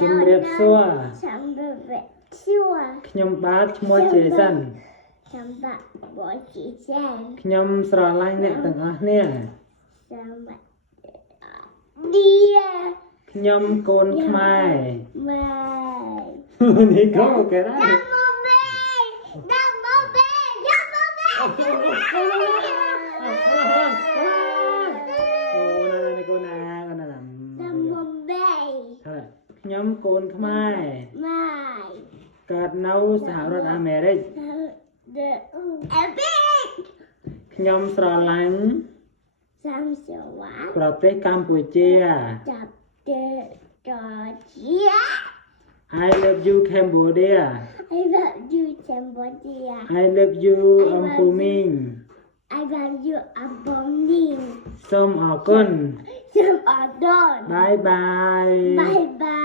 ជំរាបសួរ Chăm bếp chua ខ្ញុំបាទឈ្មោះជេសិន Chăm bạc bỏ chị Trang ខ្ញុំស្រឡាញ់អ្នកទាំងអស់គ្នា Chăm bạc Đia ខ្ញុំកូនខ្មែរ Mai នេះក៏គេដែរ Đâm bò bê Đâm bò bê Đâm bò bê អូនេះកូនណាកូនណា Đâm bò bê ខ្ញុំកូនខ្មែរ Mai កើតនៅសហរដ្ឋអាមេរិក Epic ខ្ញុំស្រឡាញ់ Sam sửa quá ប្រទេសកម្ពុជា Chập tê trò chia I love you Cambodia I love you Cambodia I love you អំពូមីង I love you Aboming សូមអរគុណ Sam ở đồn បាយបាយ Bye bye